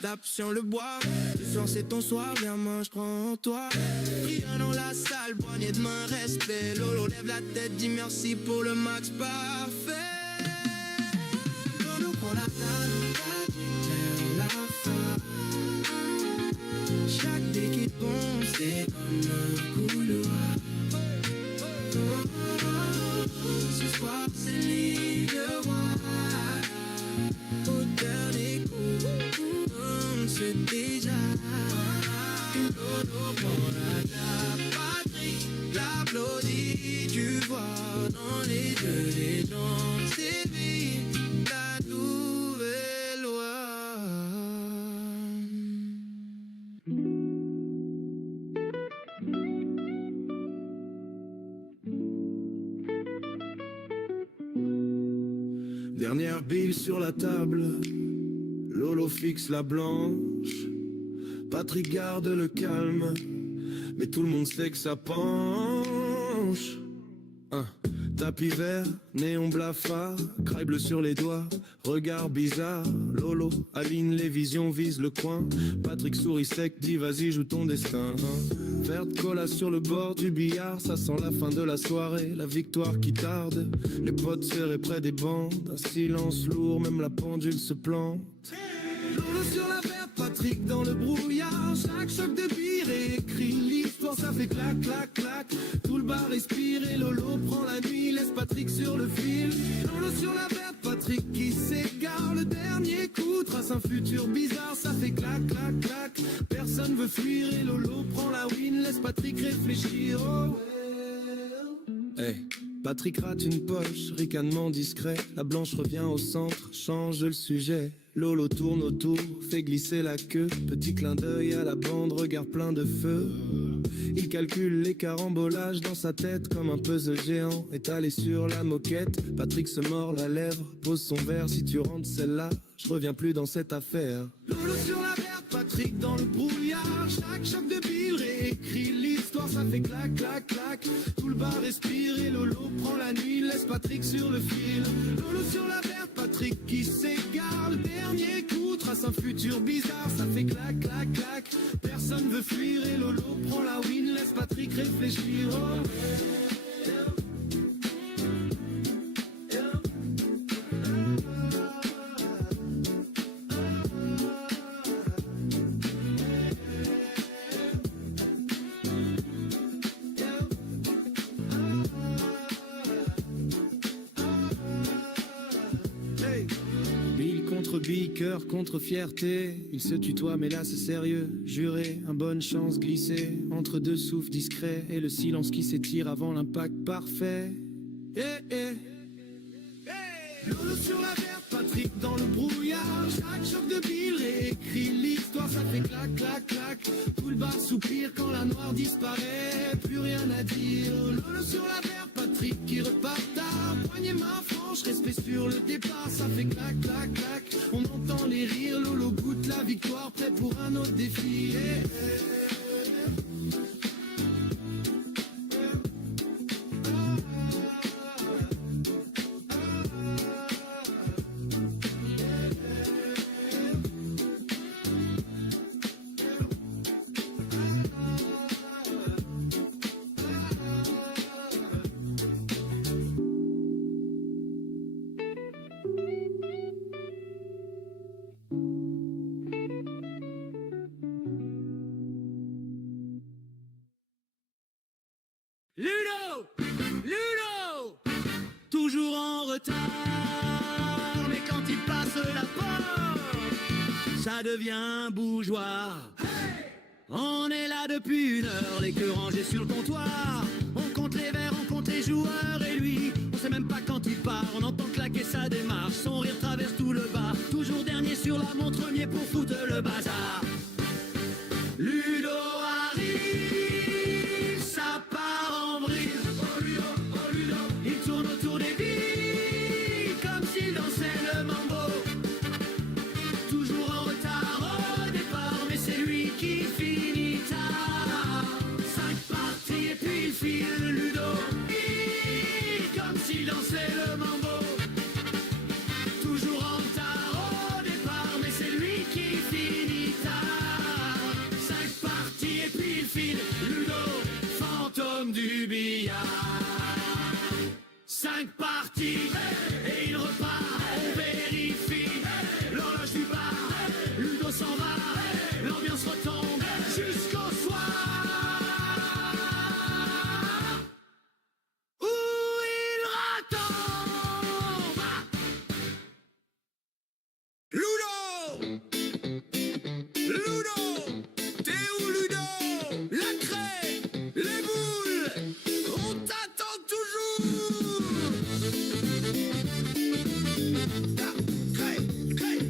tape sur le bois. Ce soir c'est ton soir, viens moi je crois en toi. Rien dans la salle, poignée de main, respect. Lolo lève la tête, dis merci pour le max parfait. Lolo prend la table, vers la fin. Chaque dé qui tombe, c'est comme un couloir. Ce soir c'est ligne droite. Au dernier coup, on se déjà. Lolo prend la table, Patrick l'applaudit. Tu vois dans les yeux des gens, c'est lui, la nouvelle loi. Dernière bille sur la table, Lolo fixe la blanche. Patrick garde le calme, mais tout le monde sait que ça penche. Tapis vert, néon blafard, craie bleu sur les doigts, regard bizarre. Lolo aligne les visions, vise le coin. Patrick sourit sec, dit vas-y joue ton destin. Verre de cola sur le bord du billard, ça sent la fin de la soirée, la victoire qui tarde. Les potes serrés près des bandes, un silence lourd, même la pendule se plante. Lolo sur la verre, Patrick dans le brouillard. Chaque choc de bière écrit l'histoire, ça fait clac, clac, clac. Tout le bar respire et Lolo prend la nuit, laisse Patrick sur le fil. Lolo sur la verre, Patrick qui s'égare. Le dernier coup trace un futur bizarre, ça fait clac, clac, clac. Personne veut fuir et Lolo prend la win, laisse Patrick réfléchir. Oh. Hey. Patrick rate une poche, ricanement discret. La blanche revient au centre, change le sujet. Lolo tourne autour, fait glisser la queue. Petit clin d'œil à la bande, regard plein de feu. Il calcule les carambolages dans sa tête comme un puzzle géant étalé sur la moquette. Patrick se mord la lèvre, pose son verre. Si tu rentres celle-là, je reviens plus dans cette affaire. Lolo sur la verre, Patrick dans le brouillard. Chaque choc de bille réécrit l'histoire, ça fait clac, clac, clac. Tout le bar respire et Lolo prend la nuit, laisse Patrick sur le fil. Lolo sur la verre, Patrick qui s'égare. Le dernier coup trace un futur bizarre, ça fait clac, clac, clac. Personne veut fuir et Lolo prend la win, laisse Patrick réfléchir. Oh. Contre bille, cœur contre fierté. Il se tutoie mais là c'est sérieux. Juré, un bonne chance glissée entre deux souffles discrets et le silence qui s'étire avant l'impact parfait. Lolo sur la verre, Patrick dans le brouillard. Chaque choc de bille réécrit l'histoire, ça fait clac, clac, clac. Tout le bar soupire quand la noire disparaît. Plus rien à dire. Lolo sur la verre, Patrick qui repart tard. Poignée main franche, respect sur le départ, ça fait clac, clac, clac. On entend les rires, Lolo goûte la victoire, prêt pour un autre défi. Ludo! Ludo! Toujours en retard, mais quand il passe la porte, ça devient un bougeoir. Hey! On est là depuis 1 heure, les queues rangées sur le comptoir. On compte les verres, on compte les joueurs, et lui, on sait même pas quand il part. On entend claquer sa démarche, son rire traverse tout le bar. Toujours dernier sur la montre, mieux pour foutre le bazar. Ludo arrive, ça part en vrille. Oh Ludo, oh Ludo. Il tourne autour des billes, comme s'il dansait le mambo. Toujours en retard au départ, mais c'est lui qui finit tard. 5 parties et puis il file Ludo, comme s'il dansait le mambo. Toujours en retard au départ, mais c'est lui qui finit Ludo! Ludo! T'es où, Ludo? La craie! Les boules! On t'attend toujours! La craie! Craie!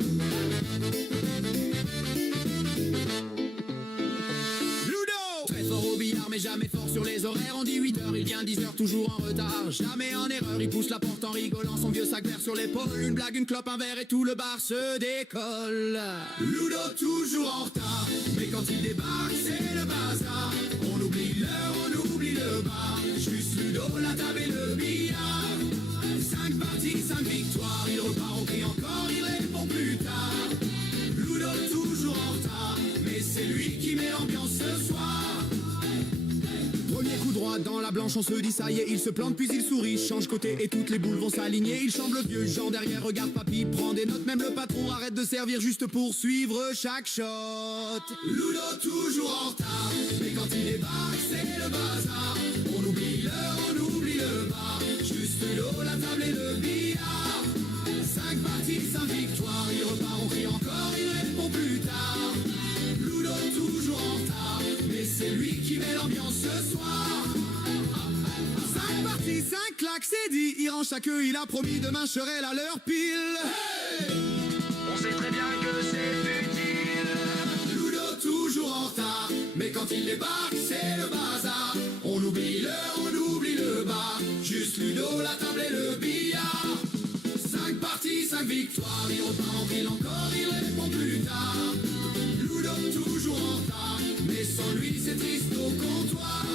Ludo! Très fort au billard, mais jamais fort sur les horaires. On dit 8 heures, il vient 10 heures, toujours en retard. Jamais en erreur, il pousse la porte en rigolant. Son vieux sac vert sur l'épaule. Une blague, une clope, un verre et tout le bar se décolle. Ludo toujours en retard, mais quand il débarque, c'est le bazar. On oublie l'heure, on oublie le bar. Juste Ludo, la table et le billard. 5 parties, 5 victoires. Il repart, on crie encore, il répond plus tard. Ludo toujours en retard, mais c'est lui qui met l'ambiance ce soir. Premier coup droit dans la blanche, on se dit ça y est, il se plante puis il sourit, change côté et toutes les boules vont s'aligner. Il chambre le vieux Jean derrière, regarde papy, prend des notes, même le patron arrête de servir juste pour suivre chaque shot. Ludo toujours en retard, mais quand il débarque c'est le bazar. On oublie l'heure, on oublie le bar, juste Ludo, la table et le billard. 5 parties, 5 victoires, il repart, on crie encore, il répond plus tard. Ludo toujours en retard, mais c'est lui qui met l'ambiance ce soir. 5 parties, 5 claques, c'est dit, il range sa queue, il a promis demain je serai là l'heure pile. Hey, on sait très bien que c'est futile. Ludo toujours en retard, mais quand il débarque c'est le bazar. On oublie l'heure, on oublie le bar, juste Ludo, la table et le billard. 5 parties, 5 victoires, il repart en ville encore, il répond plus tard. Ludo toujours en retard, mais sans lui c'est triste au comptoir.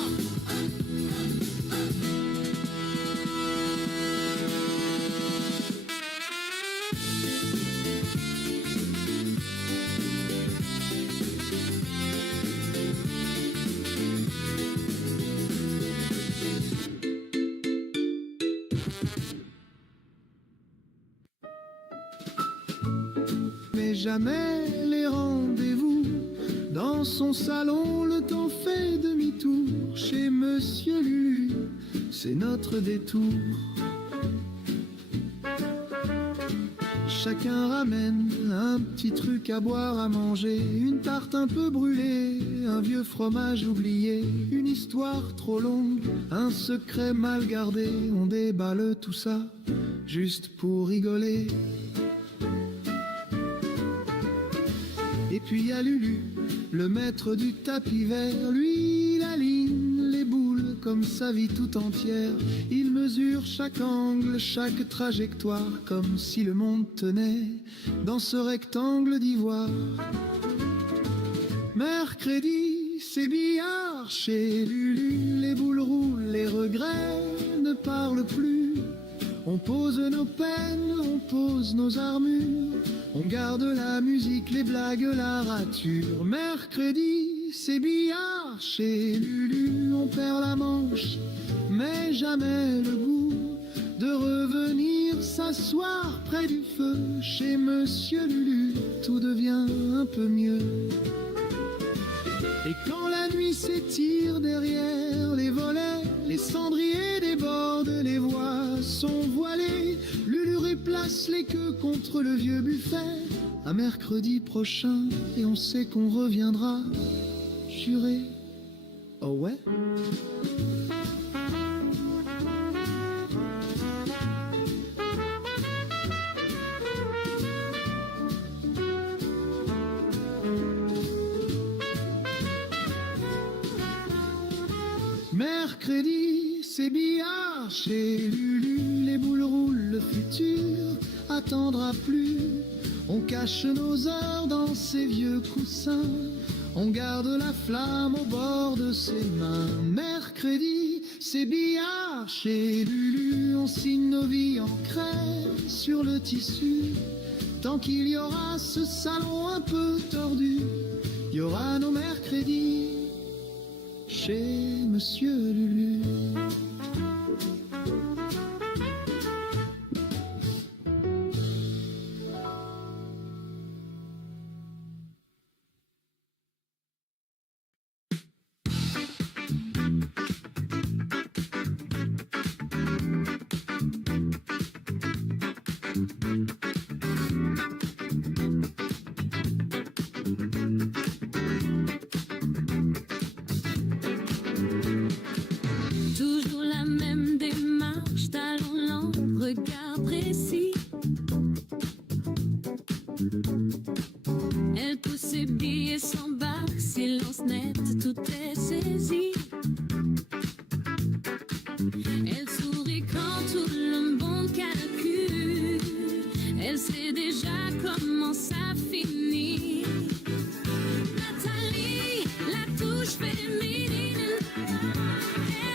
Mais jamais les rendez-vous. Dans son salon, le temps fait demi-tour. Chez Monsieur Lulu, c'est notre détour. Chacun ramène un petit truc à boire, à manger. Une tarte un peu brûlée, un vieux fromage oublié. Une histoire trop longue, un secret mal gardé. On déballe tout ça, juste pour rigoler. Et puis à Lulu, le maître du tapis vert. Lui, il aligne les boules comme sa vie tout entière. Il mesure chaque angle, chaque trajectoire, comme si le monde tenait dans ce rectangle d'ivoire. Mercredi, c'est billard chez Lulu. Les boules roulent, les regrets ne parlent plus. On pose nos peines, on pose nos armures. On garde la musique, les blagues, la rature. Mercredi, c'est billard chez Lulu. On perd la manche, mais jamais le goût de revenir s'asseoir près du feu. Chez Monsieur Lulu, tout devient un peu mieux. Et quand la nuit s'étire derrière les volets, les cendriers débordent, les voix sont voilées. Lulu replace les queues contre le vieux buffet. À mercredi prochain, et on sait qu'on reviendra. Juré. Oh ouais? Mercredi, c'est billard chez Lulu. Les boules roulent, le futur attendra plus. On cache nos heures dans ces vieux coussins. On garde la flamme au bord de ses mains. Mercredi, c'est billard chez Lulu. On signe nos vies en craie sur le tissu. Tant qu'il y aura ce salon un peu tordu, il y aura nos mercredis chez Monsieur Lulu. Elle pousse ses billets, s'embarque, silence net, tout est saisi. Elle sourit quand tout le monde calcule. Elle sait déjà comment ça finit. Nathalie, la touche féminine.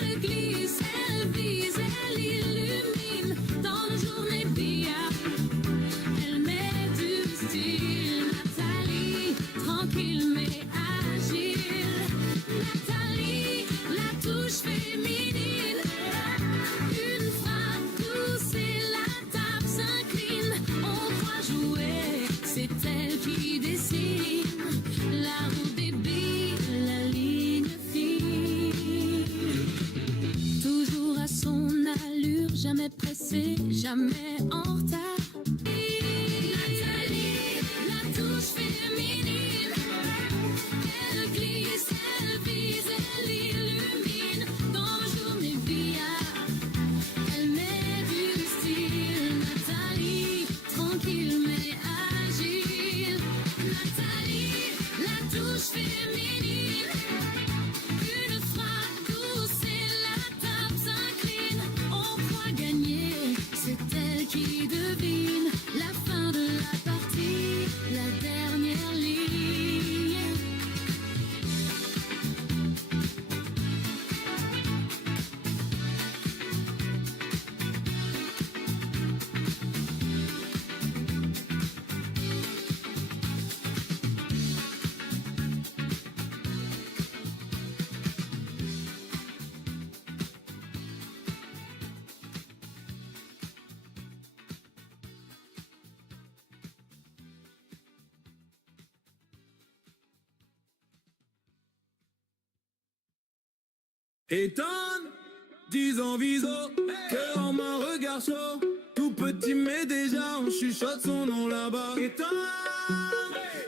Elle glisse, elle vise, elle illumine. Dans nos journées billard, elle met du style. Nathalie, tranquille mais agile. Nathalie, la touche féminine. Une frappe douce et la table s'incline. On croit jouer, c'est elle qui dessine. La roue des billes, la ligne fine. Toujours à son allure, jamais pressée, jamais en retard. Nathalie, la touche féminine. Elle glisse, elle vise, elle illumine. Dans nos journées billard, elle met du style. Nathalie, tranquille mais agile. Nathalie, la touche féminine. Une frappe douce et la table s'incline. On croit gagner, c'est elle qui devine. La fin de la partie, la dernière ligne. Étonne, 10 ans viso, cœur en main, regard chaud. Tout petit mais déjà on chuchote son nom là-bas. Étonne,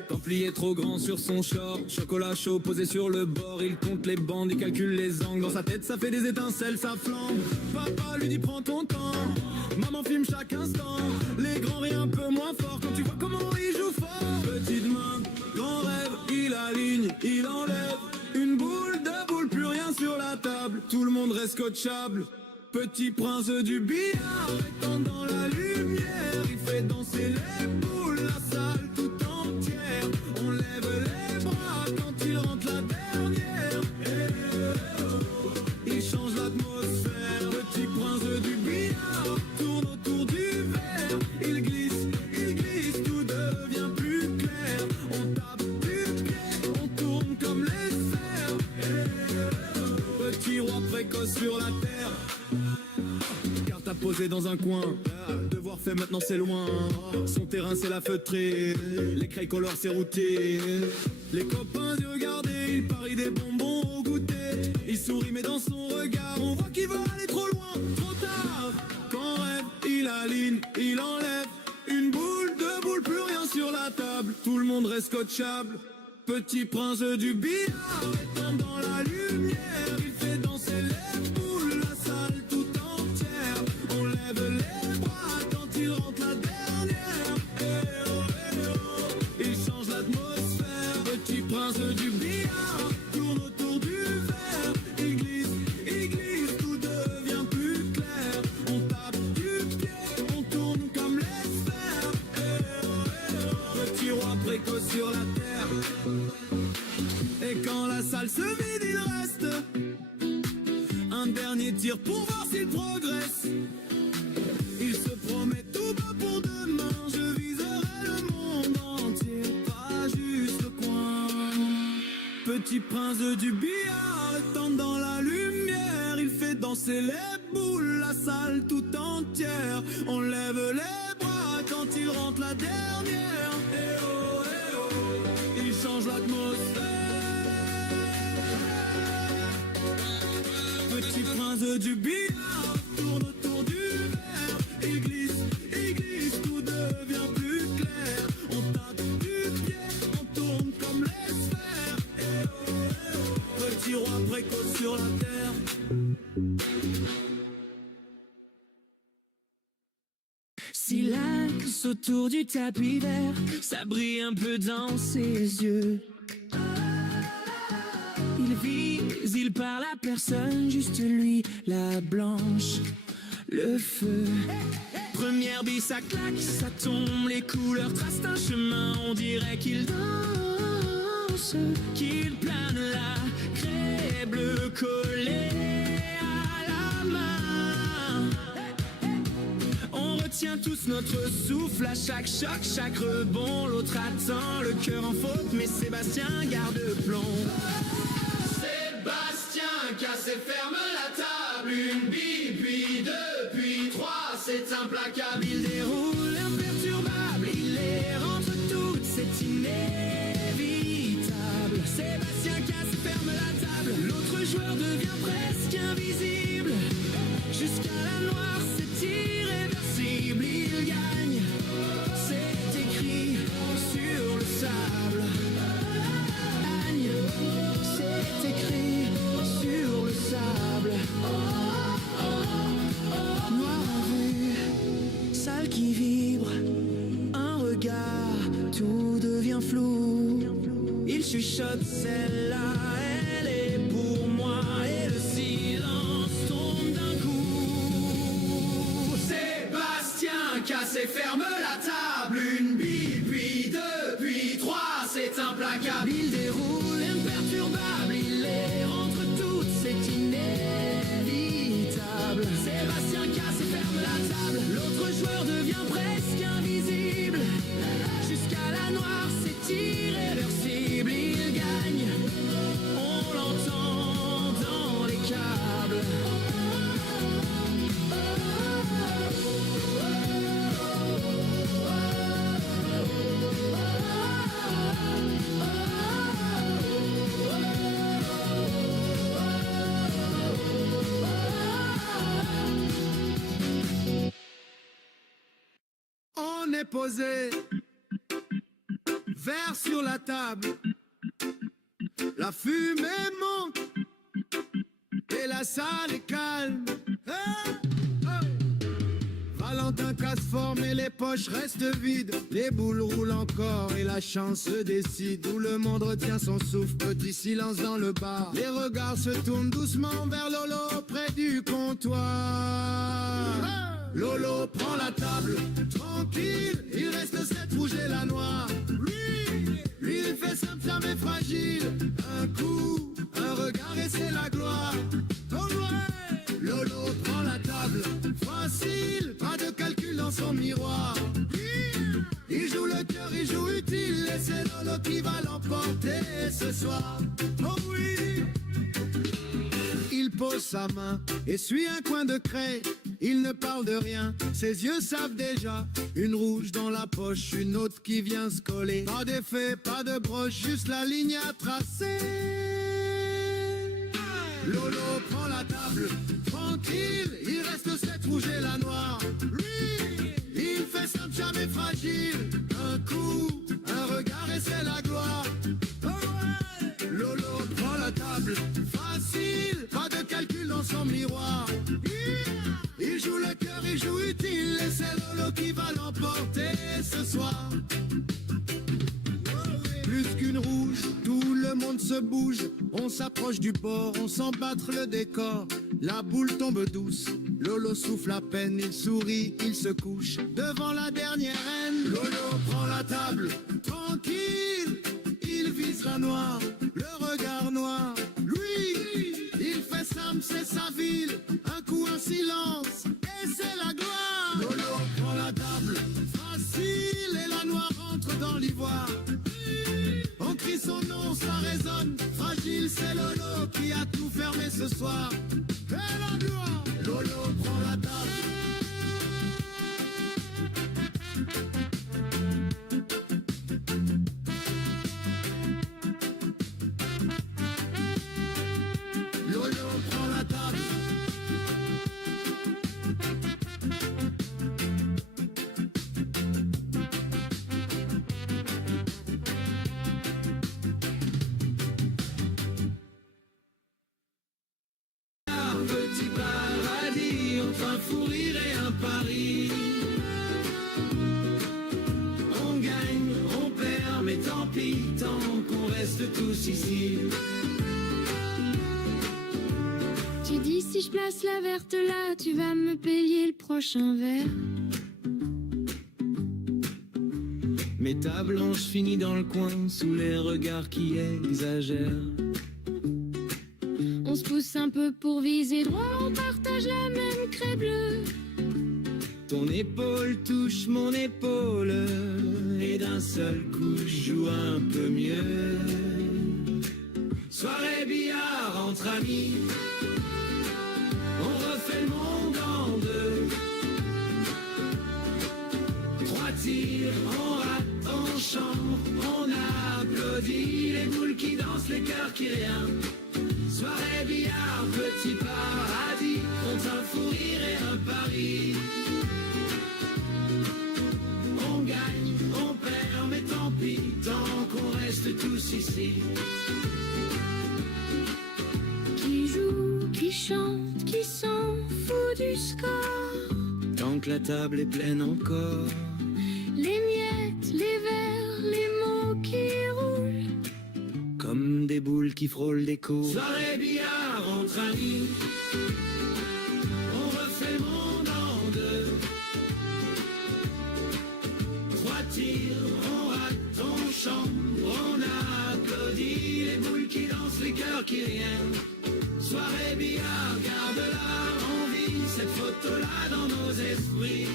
Templier trop grand sur son short. Chocolat chaud posé sur le bord. Il compte les bandes, il calcule les angles. Dans sa tête ça fait des étincelles, ça flambe. Papa lui dit prends ton temps. Maman filme chaque instant. Les grands rient un peu moins fort quand tu vois comment il joue fort. Petite main, grand rêve, il aligne, il enlève. Une boule, deux boules, plus rien sur la table. Tout le monde reste scotchable. Petit prince du billard, étant dans la lumière. Il fait danser les boules, la salle tout entière. On lève les bras quand il rentre la dernière. Il change l'atmosphère. Petit prince du billard tourne autour du verre. Il glisse, tout devient plus clair. On tape du pied, on tourne comme les cerfs. Petit roi précoce sur la terre. Carte à poser dans un coin. Devoir fait maintenant c'est loin. Son terrain c'est la feutrée. Les crayes color c'est routier. Les copains y regarder. Il parie des bonbons au goûter. Il sourit mais dans son regard on voit qu'il veut aller trop loin. Trop tard. Quand rêve il aligne, il enlève. Une boule, deux boules, plus rien sur la table. Tout le monde reste scotchable. Petit prince du billard étant dans la lumière. Il fait danser les boules, la salle tout entière. On lève les bras quand il rentre la dernière. Eh oh, eh oh. Il change l'atmosphère. Petit prince du billard tourne autour du verre. Il glisse, tout devient plus clair. On tape du pied, on tourne comme les sphères. Eh oh, eh oh. Petit roi précoce sur la terre. Et quand la salle se vide, il reste un dernier tir pour voir s'il progresse. Il se promet tout bas pour demain. Je viserai le monde entier, pas juste le coin. Petit prince du billard étant dans la lumière. Il fait danser les boules, la salle tout entière. On lève les bras quand il rentre la dernière. Eh oh, eh oh. Il change l'atmosphère. Petit prince du billard tourne autour du verre. Il glisse, tout devient plus clair. On tape du pied, on tourne comme les sphères. Eh oh, eh oh. Petit roi précoce sur la terre. Si l'axe autour du tapis vert, ça brille un peu dans ses yeux. Il vise, il parle à personne, juste lui, la blanche, le feu. Première bille, ça claque, ça tombe, les couleurs tracent un chemin, on dirait qu'il danse, qu'il plane la craie bleue collée à la main. On retient tous notre souffle à chaque choc, chaque rebond, l'autre attend, le cœur en faute, mais Sébastien garde plomb. Sébastien casse et ferme la table, une bille, puis deux, puis trois, c'est implacable. Il déroule imperturbable, il les rentre toutes, c'est inévitable. Sébastien casse et ferme la table, l'autre joueur devient presque invisible. Jusqu'à la noire, c'est irréversible, il gagne, c'est écrit sur le sable. Gagne, c'est écrit sur le sable. Noir en vue, salle qui vibre, un regard, tout devient flou. Il chuchote celle-là, elle est pour moi, et le silence tombe d'un coup. Sébastien casse et ferme la table, une bille, puis deux, puis trois, c'est implacable. Il déroule imperturbable, il les rentre toutes, c'est inévitable. Sébastien casse et ferme la table, l'autre joueur devient presque invisible. Jusqu'à la noire, c'est irréversible, il gagne, on l'entend dans les câbles. On est posé, verre sur la table, la fumée monte et la salle est calme. Hey, hey. Valentin casse forme et les poches restent vides, les boules roulent encore et la chance se décide. Tout le monde retient son souffle, petit silence dans le bar. Les regards se tournent doucement vers Lolo près du comptoir. Hey. Lolo prend la table, tranquille, il reste le 7 rouge et la noire. Lui, il fait simple, jamais fragile. Un coup, un regard et c'est la gloire. Oh ouais. Lolo prend la table, facile, pas de calcul dans son miroir. Il joue le cœur, il joue utile, et c'est Lolo qui va l'emporter ce soir. Oh oui. Il pose sa main, essuie un coin de craie. Il ne parle de rien, ses yeux savent déjà. Une rouge dans la poche, une autre qui vient se coller. Pas d'effet, pas de broche, juste la ligne à tracer. Lolo prend la table, tranquille, il reste 7 rouge et la noire. Lui, il fait simple, jamais fragile. Un coup, un regard et c'est la gloire. Oh ouais. Lolo prend la table, facile, pas de calcul dans son miroir. Il joue le cœur, il joue utile, et c'est Lolo qui va l'emporter ce soir. Plus qu'une rouge, tout le monde se bouge. On s'approche du port, on sent battre le décor. La boule tombe douce, Lolo souffle à peine, il sourit, il se couche. Devant la dernière reine, Lolo prend la table, tranquille, il vise la noire, le regard noir. Lui, il fait simple, c'est sa ville, un coup, un silence, et c'est la gloire. Lolo prend la table, facile, et la noire rentre dans l'ivoire. On crie son nom, ça résonne, fragile, c'est Lolo qui a tout fermé ce soir. Et la gloire, Lolo prend la table. Lolo prend la table. Petit paradis, entre un fou rire et un pari. pis, tant qu'on reste tous ici. Tu dis si je place la verte là, tu vas me payer le prochain verre. Mais ta blanche finit dans le coin, sous les regards qui exagèrent. On se pousse un peu pour viser droit, on partage la même craie bleue. Ton épaule touche mon épaule, et d'un seul coup je joue un peu mieux. Soirée billard entre amis, on refait le monde en deux. 3 tirs, on rate, on chante, on applaudit. Les boules qui dansent, les cœurs qui rien. Soirée billard, petit paradis, contre un fou rire et un pari. On gagne, on perd, mais tant pis, tant qu'on reste tous ici. Qui joue, qui chante, qui s'en fout du score. Tant que la table est pleine encore. Les miettes, les verres, les mots qui roulent. Comme des boules qui frôlent des côtes. Soirée billard entre amis, on refait le monde en deux. 3 tirs, on rate, on chante, on applaudit. Les boules qui dansent, les cœurs qui rien. Soirée billard, garde-la en vie, cette photo-là dans nos esprits.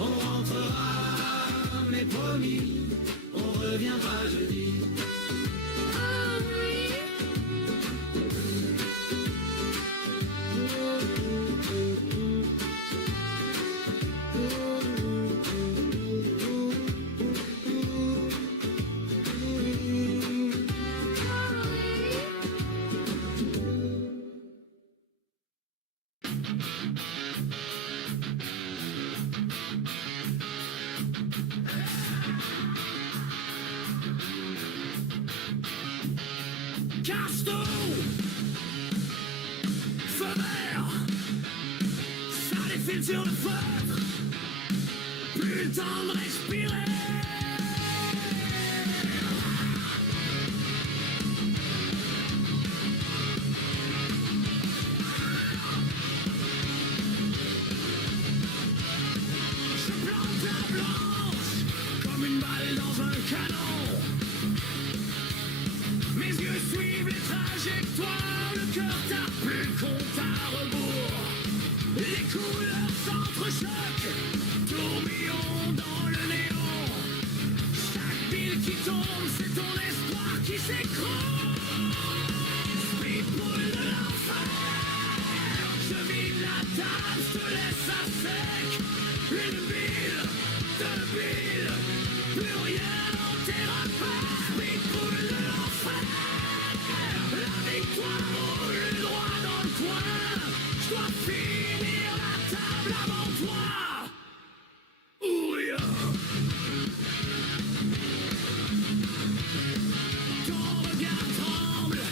On rentrera, mais promis, on reviendra jeudi. Oh oui. Casto, feu vert, ça défile sur le feutre, plus le temps de respirer. Je plante la blanche comme une balle dans un canon. Mes yeux suivent les trajectoires, le cœur tape plus compte à rebours. Les couleurs s'entrechoquent, tourbillon dans le néon. Chaque pile qui tombe, c'est ton espoir qui s'écroule. Speedball de l'enfer, je vide la table, je te laisse à sec. Une bile, 2 billes, plus rien dans tes repères. Speedball de l'enfer, la victoire roule droit dans le coin. Je dois finir la table avant toi, ou rien. Ton regard tremble,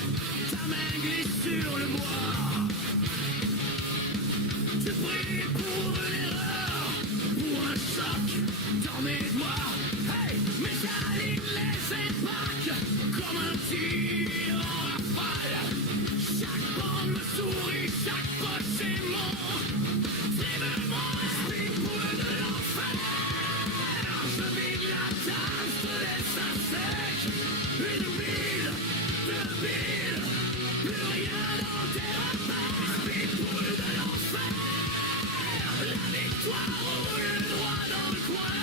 ta main glisse sur le bois. Tu pries pour une erreur, pour un choc dans mes doigts. Hey, mais j'aligne les épaques comme un tir en rafale. Chaque bande me sourit, chaque poche est mon tremblement. Speedball de l'enfer, je vide la table, je te laisse à sec. Une bille, 2 billes, plus rien dans tes repères. Speedball de l'enfer, la victoire roule droit dans le coin.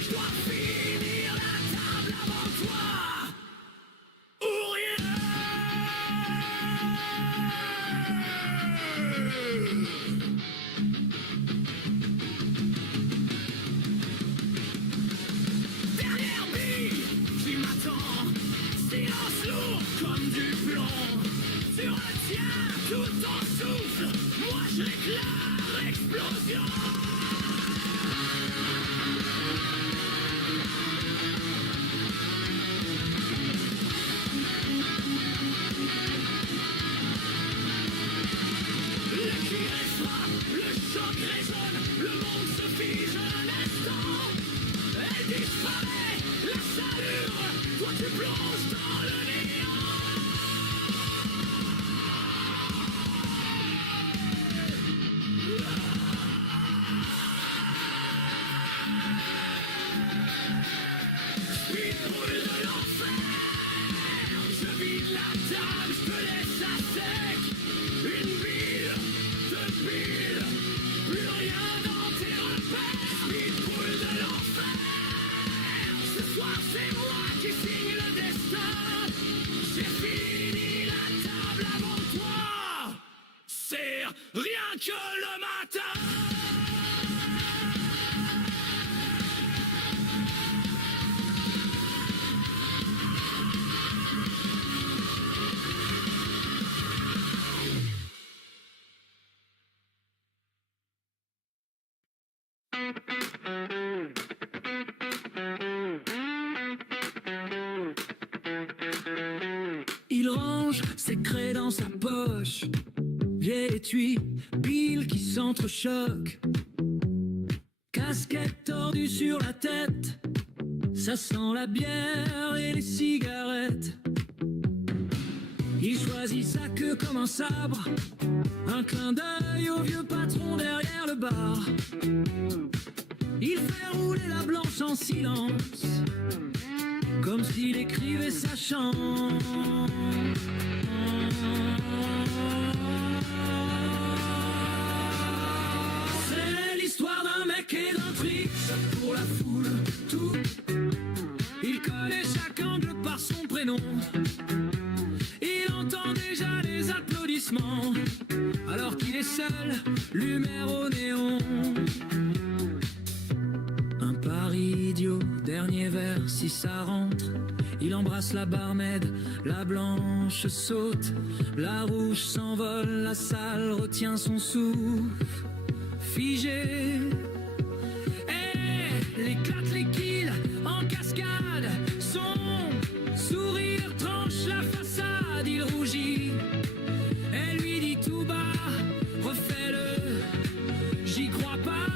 Je dois finir la table avant toi, ou rien. Dernière bille qui m'attend, silence lourd comme du plomb. Tu retiens tout ton souffle, moi je déclare explosion. Le curé frappe, le choc résonne, le monde se fige un instant. Elle disparaît, tu plonges dans le néant. Speed roule de l'enfer. Je vide la table, je te laisse à sec. Une bille, deux billes, plus rien dans tes repères. Speed roule de l'enfer. Ce soir c'est moi qui signe le destin. J'ai fini la table avant toi. C'est rien que le matin. Il range ses craies dans sa poche, vieil étui, pile qui s'entrechoque. Casquette tordue sur la tête, ça sent la bière et les cigarettes. Il choisit sa queue comme un sabre, un clin d'œil au vieux patron derrière le bar. Il fait rouler la blanche en silence, comme s'il écrivait sa chance. C'est l'histoire d'un mec et d'un trick pour la foule, tout. Il connaît chaque angle par son prénom. Il entend déjà les applaudissements, alors qu'il est seul, lumière au néon. Un pari idiot, dernier verre, si ça rentre. Il embrasse la barmaid, la blanche saute. La rouge s'envole, la salle retient son souffle. Figé. Et l'éclate les kills en cascade. Son sourire tranche la façade, il rougit. Elle lui dit tout bas, refais-le, j'y crois pas.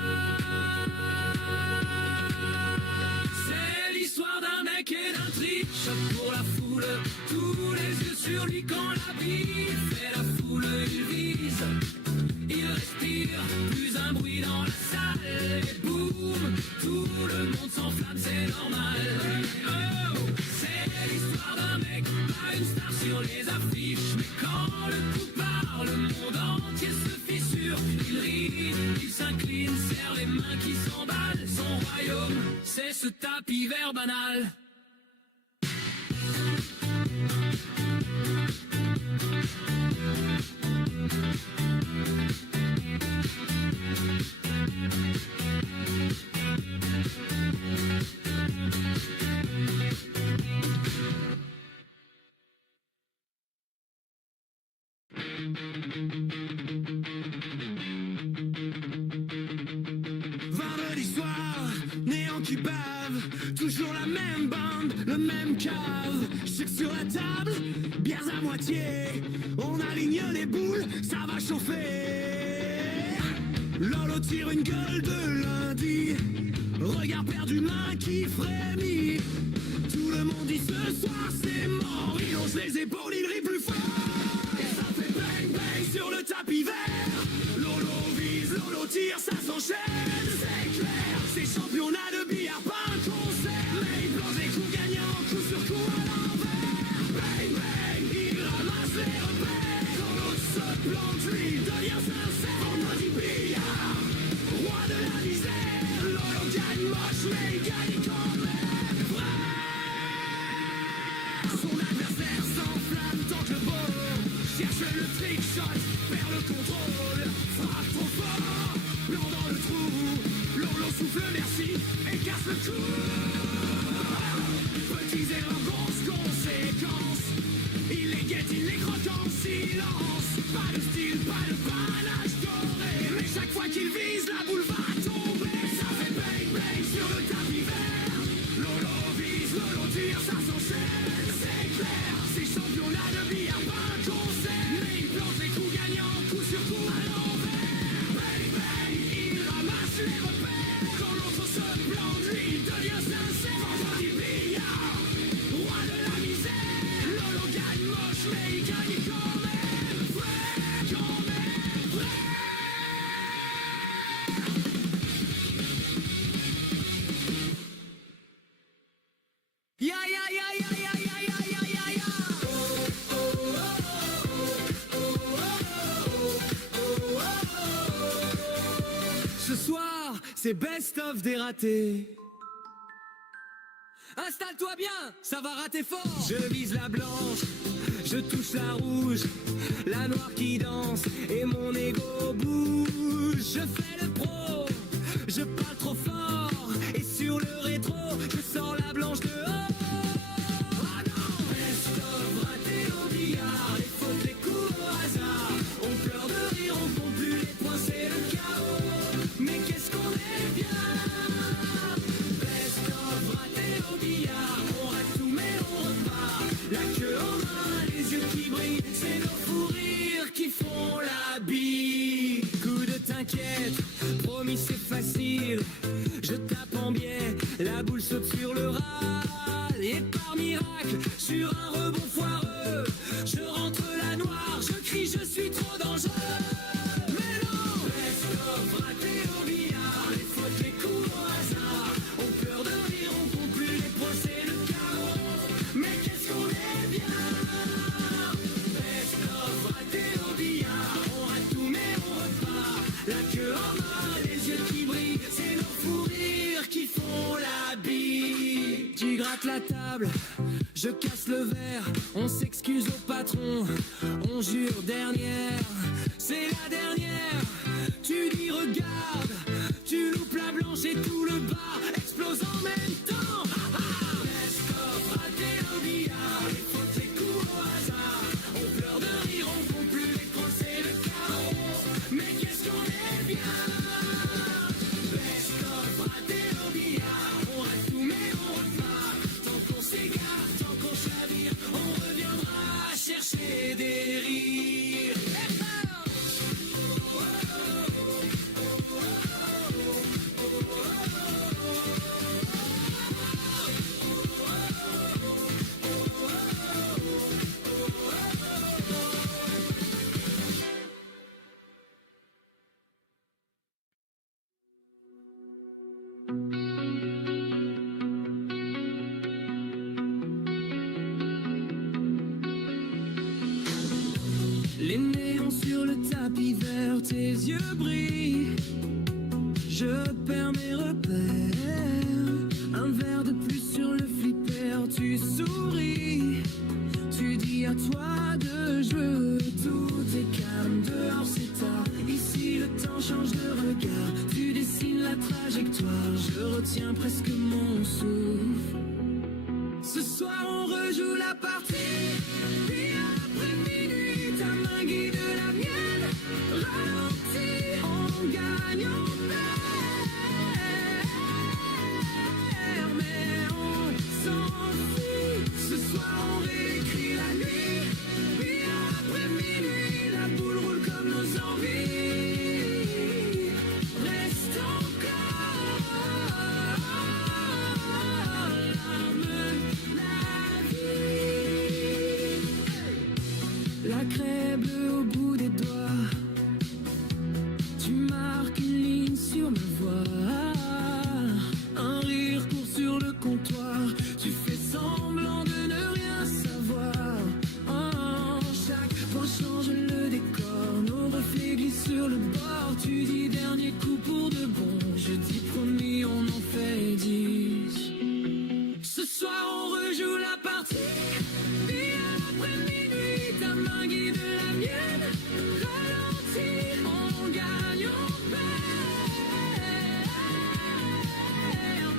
C'est l'histoire d'un mec et d'un trick, choc pour la foule, tous les yeux sur lui quand la bille fait la foule, il vise, il respire, plus un bruit dans la salle, et boum, tout le monde s'enflamme, c'est normal. Oh, c'est l'histoire d'un mec, pas une star sur les affiches, mais quand le coup part, le monde entier se fissure. Il rit, il s'incline, serre les mains qui s'emballent. Son royaume, c'est ce tapis vert banal. Vendredi soir, néant qui bave, toujours la même bande, le même cave. Chic sur la table, bières à moitié, on aligne les boules, ça va chauffer. Lolo tire une gueule de lundi, regard perdu, main qui frémit. Tout le monde dit ce soir c'est mort, il hausse les épaules, il rit plus fort. Et ça fait bang bang sur le tapis vert. Lolo vise, Lolo tire, ça s'enchaîne, c'est clair. C'est championnat de billard, pas un concert. Mais il plonge les coups gagnants, coup sur coup à l'envers. Bang bang, il ramasse les repères. Quand l'autre se plante, lui devient sincère. Vendredi billard, roi de la misère. Lolo gagne moche, mais il gagne quand même vrai. Son adversaire s'enflamme tant que le beau cherche le trick shot, perd le contrôle, frappe trop fort, blanc dans le trou, Lolo souffle merci et casse le cou. Petits erreurs, grosses conséquences, il les guette, il les croque en silence. Pas de style, pas de panache doré, mais chaque fois qu'il vise, la boule va tomber. Ça fait bang bang sur le tapis vert. Lolo vise, Lolo tire, ça s'enchaîne, c'est clair. C'est championnat de billard, pas un concert. Mais il plante les coups gagnants, coup sur coup à l'envers. Bang bang, il ramasse les repères. Quand l'autre se plante, lui devient sincère. Vendredi billard, roi de c'est best of des ratés. Installe-toi bien, ça va rater fort. Je vise la blanche, je touche la rouge, la noire qui danse et mon ego bouge. Je fais le pro, je parle trop fort et sur le rétro, je sors la blanche dehors. Ah non, best of raté au billard, les fautes, les coups au hasard. On pleure de rire, on compte plus les points, c'est le chaos. Mais qu'est-ce qu'on est bien. Best of raté au billard, on rate tout mais on repart. La queue en main, les yeux qui brillent, c'est nos fous rires qui font la bille. Coup de t'inquiète, promis c'est facile. Je tape en biais, la boule saute sur le râle. Et par miracle, sur un rebond foireux, je rentre la noire, je crie, je suis trop dangereux. Mais non, best of raté au billard, les fautes, les coups au hasard. On pleure de rire, on compte plus les points, c'est le chaos. Mais qu'est-ce qu'on est bien. Best of raté au billard, on rate tout mais on repart. La queue en main, les yeux qui brillent, c'est nos fous rires qui font la bille. Tu grattes la table, je casse le verre, on s'excuse au patron, on jure dernière, c'est la dernière. Tu dis regarde, tu loupes la blanche et tout le bar explose en même temps. Best of raté au billard, les fautes, les coups au hasard. On pleure de rire, on compte plus les points, c'est le chaos. Mais qu'est-ce qu'on est bien. Best of raté au billard, on rate tout mais on repart. Tant qu'on s'égare, tant qu'on chavire, on reviendra chercher des rires. Les néons sur le tapis vert, tes yeux brillent. Je perds mes repères. Un verre de plus sur le flipper, tu souris. Tu dis à toi de jouer, tout est calme. Dehors c'est tard, ici le temps change de regard. Tu dessines la trajectoire, je retiens presque mon souffle. Ce soir on rejoue la partie. Puis après minuit, ta main guide la mienne. Ralentis, on gagne, on perd. Mais on s'enfuit. Ce soir on réécrit la nuit. Puis après minuit, la boule roule comme nos envies. Reste encore la vie. La craie bleue au bout des doigts. Tu marques une ligne sur ma voix. Un rire court sur le comptoir. Tu fais semblant de ne rien savoir. Oh, chaque point change le décor. Nos reflets glissent sur le bord. Tu dis dernier coup pour de bon. Je dis promis, on en fait 10. Ce soir on rejoue la partie. Puis après minuit, ta main guide la mienne. Ralentis, on gagne, on perd.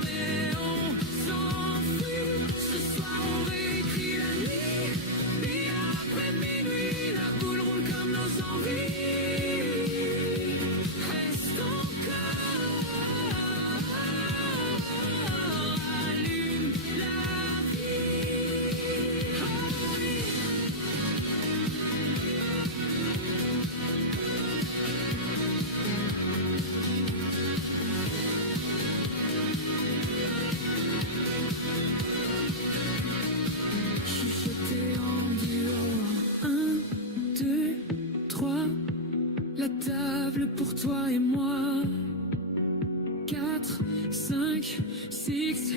Mais on s'enfuit. Ce soir on réécrit la nuit. Puis après minuit, la boule roule comme nos envies. Reste encore, allume la vie. Oh oui. Chuchoter en duo. 1, 2, 3. La table pour toi et moi. 4, 5, 6.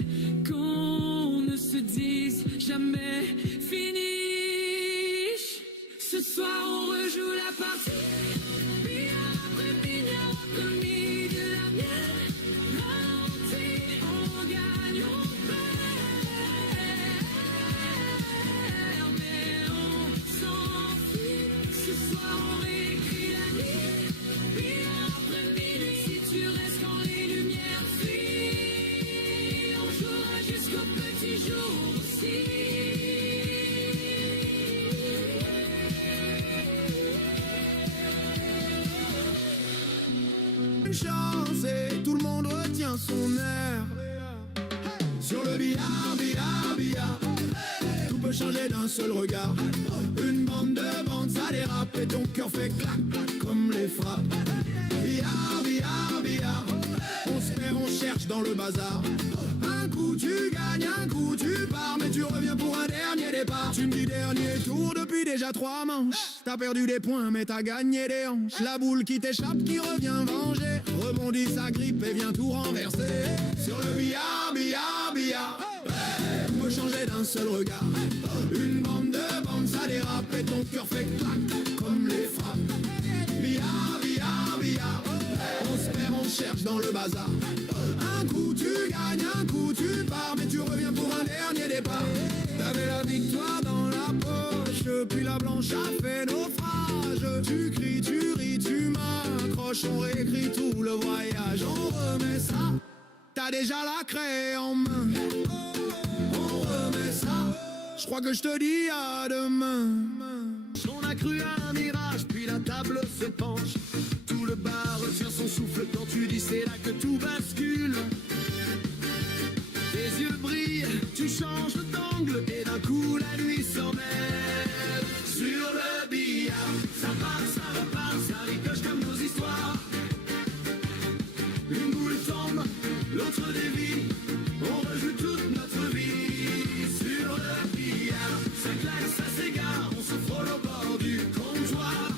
Qu'on ne se dise jamais finish. Ce soir on rejoue la partie. Puis après minuit, de la mienne. son air. Sur le billard, billard, billard, tout peut changer d'un seul regard. Une bande de bandes, ça dérape et ton cœur fait clac, clac comme les frappes. Billard, billard, billard, on se perd, on cherche dans le bazar. Un coup tu gagnes, un coup tu pars, mais tu reviens pour un dernier départ. Tu me dis dernier tour depuis déjà 3 manches. T'as perdu des points mais t'as gagné des hanches. La boule qui t'échappe, qui revient venger, rebondit sa grippe et vient tout renverser. Sur le billard, billard, billard, on peut changer d'un seul regard. Une bande de bandes, ça dérape et ton cœur fait clac comme les frappes. Billard, billard, billard, on se perd, on cherche dans le bazar. Un coup tu gagnes, un coup tu pars, mais tu reviens pour un dernier départ. T'avais la victoire dans la poche, puis la blanche a fait naufrage. Tu cries, tu ris, tu m'accroches, on réécrit tout le voyage. On remet ça, t'as déjà la craie en main. On remet ça, je crois que je te dis à demain. On a cru à un mirage, puis la table se penche. Tout le bar retient son souffle quand tu dis c'est là que tout bascule. Tes yeux brillent, tu changes d'angle et d'un coup la nuit s'en mêle. Sur le billard, ça part, ça repart, ça ricoche comme nos histoires. Une boule tombe, l'autre dévie, on rejoue toute notre vie. Sur le billard, ça claque, ça s'égare, on se frôle au bord du comptoir.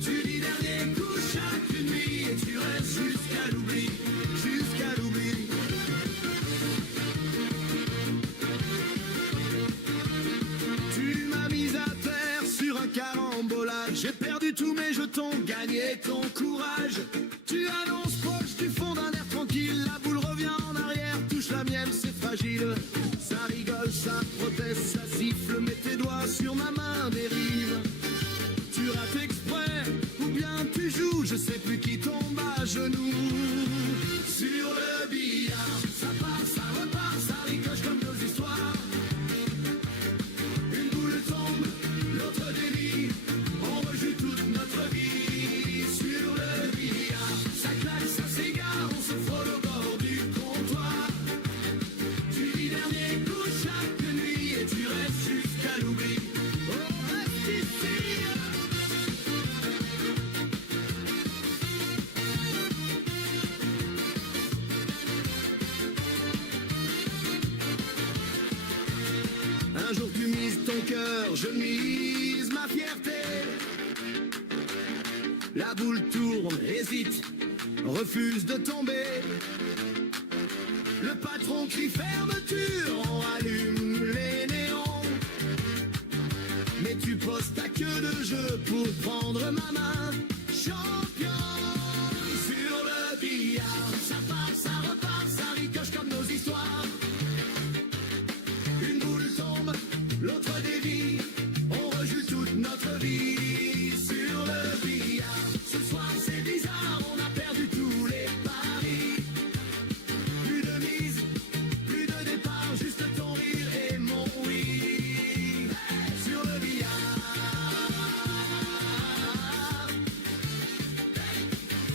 Tu dis dernier coup chaque nuit et tu restes jusqu'à l'oubli, jusqu'à l'oubli. Tu m'as mise à terre sur un carambolage. J'ai perdu tous mes jetons, gagné ton courage. Tu annonces proche du fond d'un air tranquille. La boule revient en arrière, touche la mienne, c'est fragile. Ça rigole, ça proteste, ça siffle. Mets tes doigts sur ma main, dérive. Tu rates exprès, ou bien tu joues, je sais plus qui tombe à genoux. Sur le billard, ça part, ça repart, ça ricoche comme nos histoires. Une boule tombe, l'autre dévie, on rejoue toute notre vie. Sur le billard, ça claque, ça s'égare, on se frôle au bord du comptoir. Tu dis dernier coup chaque nuit et tu restes jusqu'à l'oubli. Oh, reste ici. Un jour tu mises ton cœur, je mise ma fierté. La boule tourne, hésite, refuse de tomber. Le patron crie fermeture, on allume les néons. Mais tu poses ta queue de jeu pour prendre ma main. Champion, sur le billard, ça part, ça repart, ça ricoche comme nos histoires. Une boule tombe, l'autre dévie, on rejoue toute notre vie. Sur le billard, ce soir c'est bizarre, on a perdu tous les paris. Plus de mise, plus de départ, juste ton rire et mon oui. Sur le billard,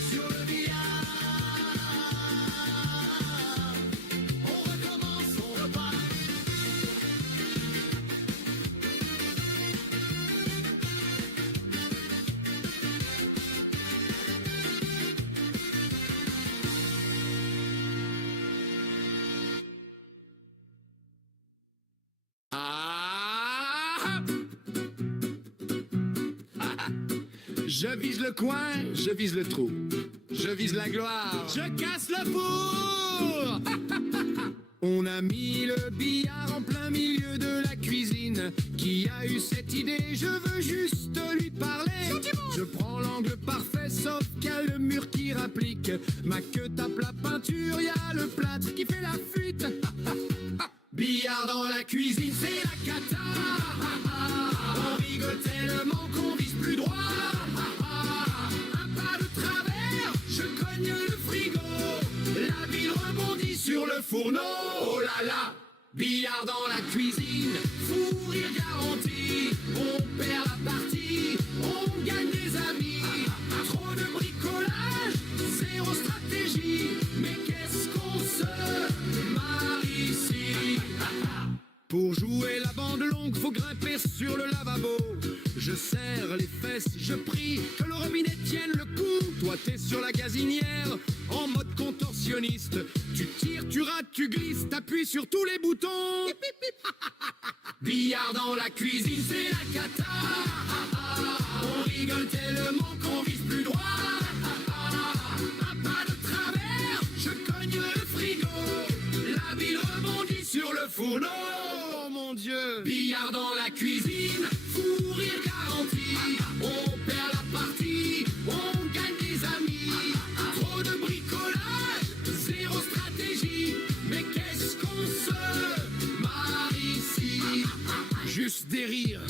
sur le billard, on recommence, on repart. Je vise le coin, je vise le trou. Je vise la gloire, je casse le four. On a mis le billard en plein milieu de la cuisine. Qui a eu cette idée? Je veux juste lui parler. Je prends l'angle parfait, sauf qu'il y a le mur qui rapplique. Ma queue tape la peinture, y a le plâtre qui fait la fuite. Billard dans la cuisine, c'est la cata. On rigole tellement qu'on vise plus droit. Un pas de travers, je cogne le frigo. La bille rebondit sur le fourneau. Oh là là, billard dans la cuisine, fou rire garanti. On perd la partie, on gagne des amis. Trop de bricolage, zéro stratégie. Mais qu'est-ce Pour jouer la bande longue, faut grimper sur le lavabo. Je serre les fesses, je prie que le robinet tienne le coup. Toi t'es sur la gazinière, en mode contorsionniste. Tu tires, tu rates, tu glisses, t'appuies sur tous les boutons. Billard dans la cuisine, c'est la cata. On rigole tellement qu'on vise plus droit. Un pas de travers, je cogne le frigo. La bille rebondit sur le fourneau. Oh mon Dieu. Billard dans la cuisine, fou rire garanti. On perd la partie, on gagne des amis. Trop de bricolage, zéro stratégie. Mais qu'est-ce qu'on se marre ici. Juste des rires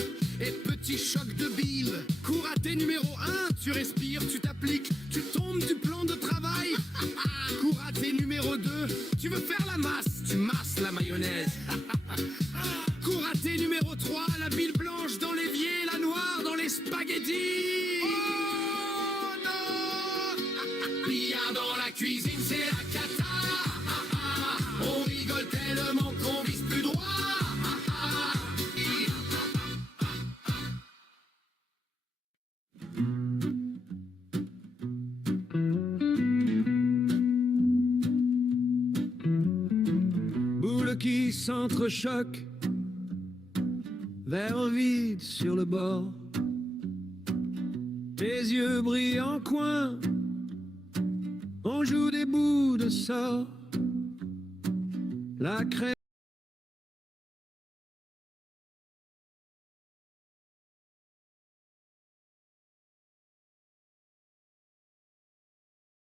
et petits chocs de bile. Cours à tes numéro 1, tu respires, tu t'appliques, tu tombes du plan de travail. Cours à tes numéro 2, tu veux faire la masse, tu masses la mayonnaise. Cours à tes numéro 3, la bile blanche dans l'évier, la noire dans les spaghettis. Oh non. Billard dans la cuisine, c'est la cata. On rigole tellement qu'on vise plus droit. Boules qui s'entrechoquent, verre vide sur le bord. Tes yeux brillent en coin, on joue des bouts de sort. La crème